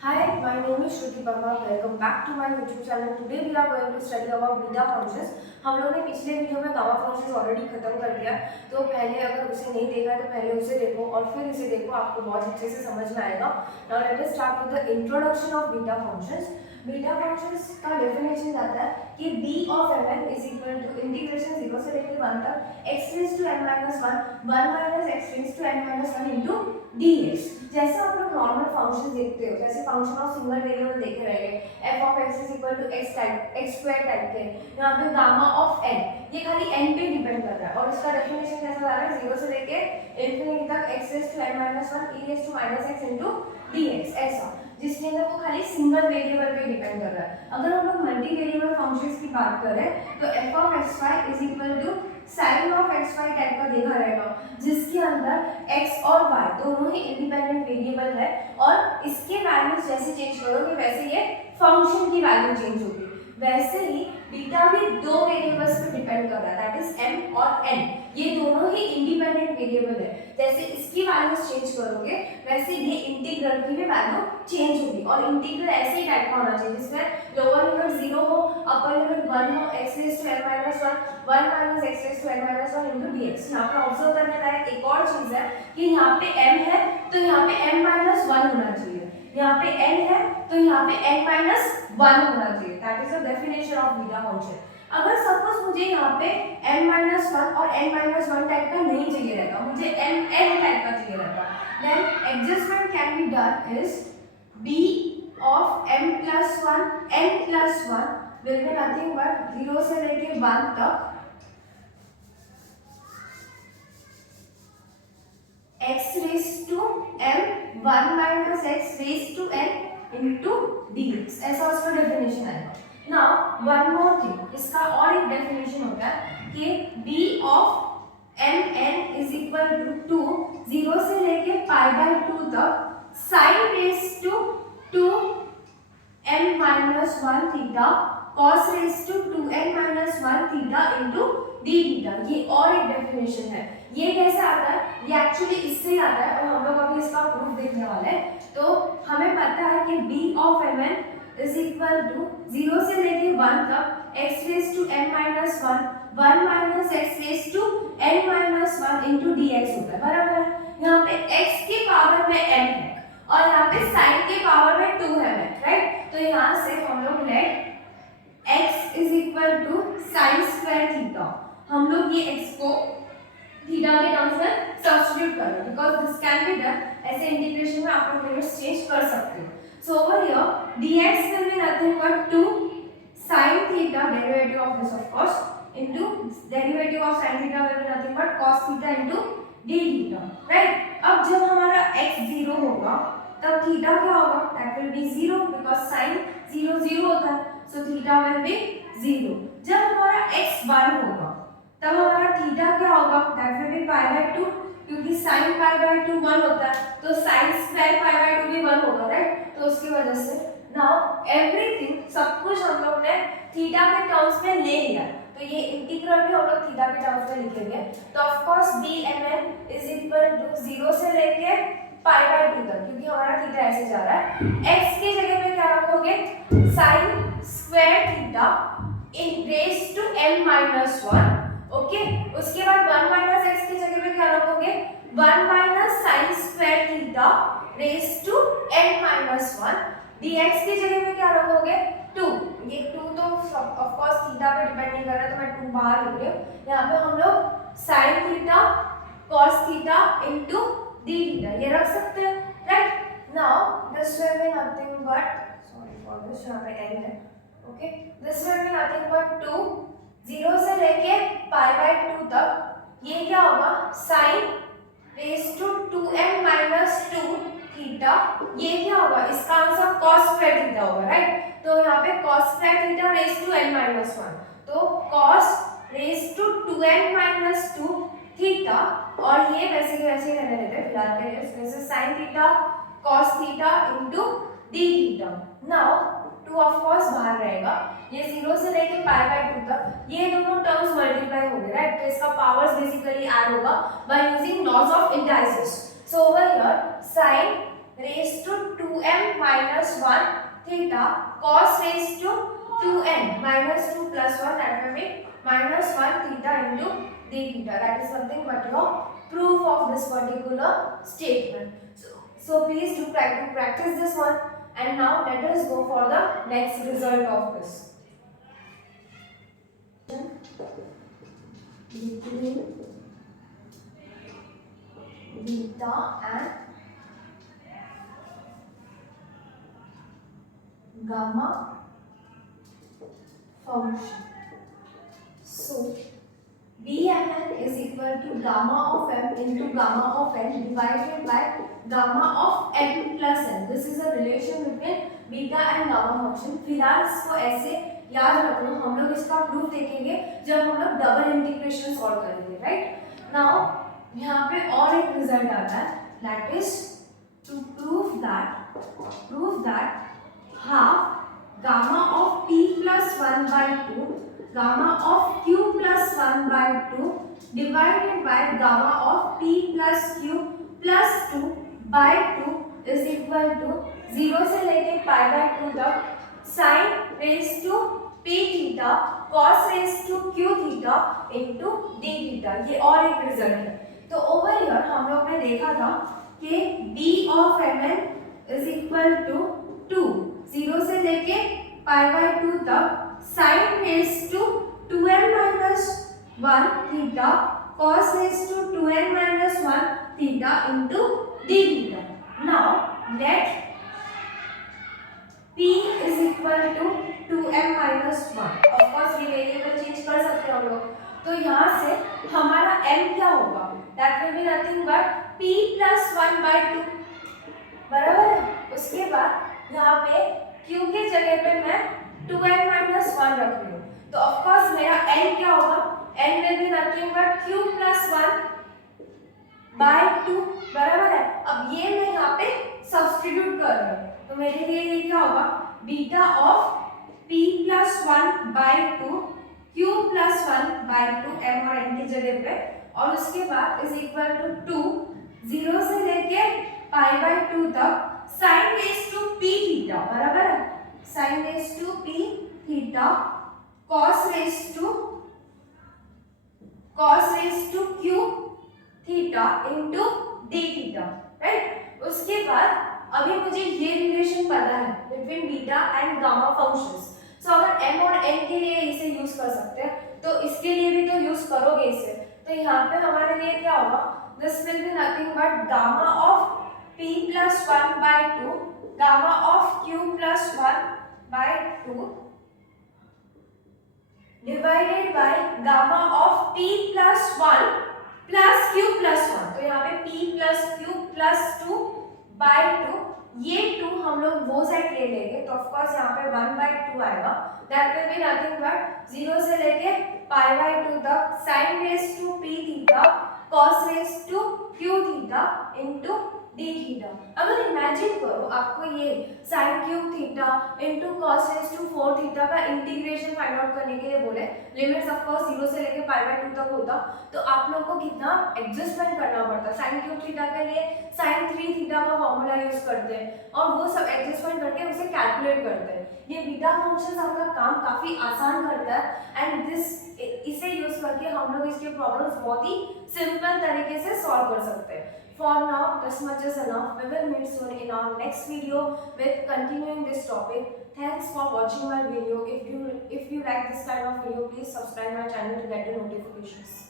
Hi, my name is Shruti Parmar. Welcome back to my YouTube channel. Today we are going to study about beta functions. हम लोग ने पिछले video में gamma functions already खत्म कर दिया, तो पहले अगर उसे नहीं देखा है तो पहले उसे देखो और फिर इसे देखो, आपको बहुत अच्छे से समझ में आएगा. Now let us start with the introduction of beta functions. Beta functions का डेफिनेशन आता है कि b of mn is equal to integration 0 से लेकर 1 तक x raised to n minus 1 1 minus x raised to n minus 1 into dx. जैसे आप लोग नॉर्मल फंक्शन देखते हो, जैसे फंक्शन ऑफ सिंगल वेरिएबल देखे रहेंगे, f of x is equal to x type x square type के. यहाँ पे गामा ऑफ n ये खाली n पे डिपेंड कर रहा है और इसका डेफिनेशन कैसा आ रहा है, 0 से लेके इंफिनिटी तक x raised to n minus 1 e raised to minus x into dx, ऐसा जिसके अंदर वो खाली सिंगल वेरिएबल पे डिपेंड कर रहा है. अगर हम लोग मल्टी वेरिएबल फंक्शंस की बात करें तो f of xy is equal to sin of xy type का देखा रहेगा, जिसके अंदर x और y दोनों ही इंडिपेंडेंट वेरिएबल है और इसके वैल्यूज जैसे चेंज करोगे वैसे ये फंक्शन की वैल्यू चेंज होगी. वैसे ही बीटा भी दो वेरिएबल्स पे डिपेंड कर रहा है, दैट इज m और n. ये दोनों ही इंडिपेंडेंट वेरिएबल है. जैसे इसकी वैल्यूज चेंज करोगे वैसे ये इंटीग्रल की भी वैल्यू चेंज होगी और इंटीग्रल ऐसे ही टाइप का होना चाहिए जिसमें लोअर लिमिट 0 हो, अपर लिमिट 1 हो, x raised to n minus 1 1 minus x raised to n minus 1 into dx. यहाँ पे ऑब्जर्व करने लायक एक और चीज है कि यहाँ पे m है तो यहाँ पे m minus 1 होना चाहिए, यहाँ पे n है तो यहाँ पे n minus 1 होना चाहिए. That is the definition of beta function. अगर सपोज मुझे यहाँ पे n minus 1 और n minus 1 टाइप का नहीं चाहिए रहता, मुझे n टाइप का चाहिए रहता, then adjustment can be done is b of m plus 1 n plus 1 will be nothing but 0 से लेके 1 तक x raised to m 1 minus x raised to n into dx, ऐसा उसका डेफिनेशन आएगा. नाउ वन मोर थिंग, इसका और एक definition होता है कि b of mn is equal to 0 से लेके पाई बाय 2 तक sin raised to 2 m minus 1 theta cos raised to 2n minus 1 theta into d theta. ये और एक डेफिनेशन है. ये कैसे आता है, ये एक्चुअली इससे ही आता है और हम लोग अभी इसका प्रूफ देखने वाले हैं. तो हमें पता है कि b of mn is equal to 0 से लेके 1 तक x raised to n minus 1 1 minus x raised to n minus 1 into dx होता है, बराबर है. यहाँ पे x के पावर में m है और यहाँ पे sin के पावर में 2 है, राइट. तो यहाँ से हम लोग late x is equal to sin square theta, हम लोग ये x को थीटा के टर्म्स में सब्स्टिट्यूट कर रहे हैं because this can be done. ऐसे इंटीग्रेशन में आप लोग लिमिट्स चेंज कर सकते हो. सो over here dx will be nothing but 2 sin theta derivative of this of course into derivative of sin theta will be nothing but cos theta into d theta, right. अब जब हमारा x 0 होगा तब theta क्या होगा, that will be 0 because sin 0 0 होता है, so theta will be 0. जब हमारा x 1 होगा तब हमारा थीटा क्या होगा, that will be pi by 2 क्योंकि sin पाई बाय 2 1 होता है तो sin स्क्वायर पाई बाय 2 भी 1 होगा, राइट. तो उसकी वजह से नाउ एवरीथिंग सब कुछ हम लोग ने थीटा के टर्म्स में ले लिया, तो ये इंटीग्रल भी हम लोग थीटा के टर्म्स में लिखेंगे. तो of course bmn is equal to 0 से लेके पाई बाय 2 तक, क्योंकि हमारा थीटा ऐसे जा रहा है. x की जगह पे क्या रखोगे, sin square theta in raise to m minus 1, okay. उसके बाद 1 minus x की जगह पे क्या रखोगे, 1 minus sin square theta raise to n minus 1. dx की जगह पे क्या रखोगे, 2. ये 2 तो ऑफ कोर्स थीटा पे डिपेंड नहीं कर रहा, तो मैं 2 बाहर लिख रही हूँ. यहाँ पे हम लोग sin theta cos theta into d theta ये रख सकते हैं, right. Now this will be nothing but, sorry for this, यहाँ पे n है, okay. This will be nothing but 2 0 से लेके पाई बाय 2 तक ये क्या होगा, sin raise to 2m minus 2 theta. ये क्या होगा, इसका आंसर cos स्क्वायर थीटा होगा, राइट. तो यहाँ पे cos square theta raise to n minus 1, तो cos raise to 2n minus 2 theta. और ये वैसे के वैसे रहने देते हैं फिलहाल के लिए, इसमें से sin theta cos theta into d theta. Now 2 of course बाहर रहेगा, ये 0 से लेके पाई बाय 2 तक ये दोनों टर्म्स मल्टीप्लाई होंगे, राइट. तो इसका पावर्स बेसिकली ऐड होगा by using laws of indices. So over here sin raised to 2m minus 1 theta cos raised to 2n minus 2 plus 1, that will be minus 1 theta into d theta. That is something but your proof of this particular statement. So please do try to practice this one, and now let us go for the next result of this. Between beta and gamma function. So Bmn is equal to gamma of m into gamma of n divided by gamma of m plus n. This is a relation between beta and gamma function. फिलहाल इसको ऐसे याद रख लो, हम लोग इसका proof देखेंगे जब हम लोग डबल इंटीग्रेशन सॉल्व करेंगे, राइट। नाउ यहाँ पे और एक रिजल्ट आता है, that is to prove that half gamma of p plus 1 by 2 gamma of q plus 1 by 2 divided by gamma of p plus q plus 2 by 2 is equal to 0 से लेके pi by 2 तक sin raised to p theta cos raised to q theta into d theta। ये और एक result है। तो over here हम लोग ने देखा था कि b of mn is equal to 2, 0 से लेके pi by 2 तक sin raised to 2n minus 1 theta cos raised to 2n minus 1 theta into d theta. Now let p is equal to 2m minus 1. Of course ये variable change कर सकते हैं हम लोग। तो यहाँ से हमारा m क्या होगा? That will be nothing but p plus 1 by 2, बराबर है। उसके बाद यहाँ पे q के जगह पे मैं 2n minus 1 रख रही हूँ, तो ऑफ कोर्स मेरा n क्या होगा? n will be nothing but q plus 1 by 2, बराबर है। अब ये मैं यहाँ पे सब्स्टिट्यूट कर रही हूँ, तो मेरे लिए ये क्या होगा? Beta of p plus 1 by 2 q plus 1 by 2 m और n की जगह पे, और उसके बाद इज इक्वल टू 2, 0 से लेके pi by 2 तक sin raised to p theta, बराबर है। sin raised to p theta cos raised to q theta into d theta, right. उसके बाद अभी मुझे ये रिलेशन पता है between beta and gamma functions. So अगर m और n के लिए इसे यूज कर सकते हैं, तो इसके लिए भी तो यूज करोगे इसे। तो यहाँ पे हमारे लिए क्या होगा? This will be nothing but gamma of p plus 1 by 2 gamma of q plus 1 by 2 divided by gamma of p plus 1 plus q plus 1। तो यहाँ पे p plus q plus 2 by 2, ये 2 हम लोग वो साइड ले लेंगे, तो ऑफ कोर्स यहाँ पे 1 by 2 आएगा। That will be nothing but 0 से लेके pi by 2 तक sin raised to p theta cos raised to q theta into d theta. अगर इमेजिन करो आपको ये sin cube theta into cos raise to 4 theta का इंटीग्रेशन फाइंड आउट करने के लिए बोले, लिमिट्स ऑफ कोर्स 0 से लेके पाई बाय 2 तक होता, तो आप लोगों को कितना एडजस्टमेंट करना पड़ता। sin क्यूब थीटा के लिए sin 3 थीटा का फॉर्मूला यूज करते हैं और वो सब एडजस्टमेंट करके उसे कैलकुलेट करते हैं। ये बीटा फंक्शन आपका काम काफी आसान करता है एंड इसे यूज करके हम लोग इसके प्रॉब्लम्स बहुत ही सिंपल तरीके से सॉल्व कर सकते हैं। For now, this much is enough. We will meet soon in our next video with continuing this topic. Thanks for watching my video. If you like this kind of video, please subscribe my channel to get the notifications.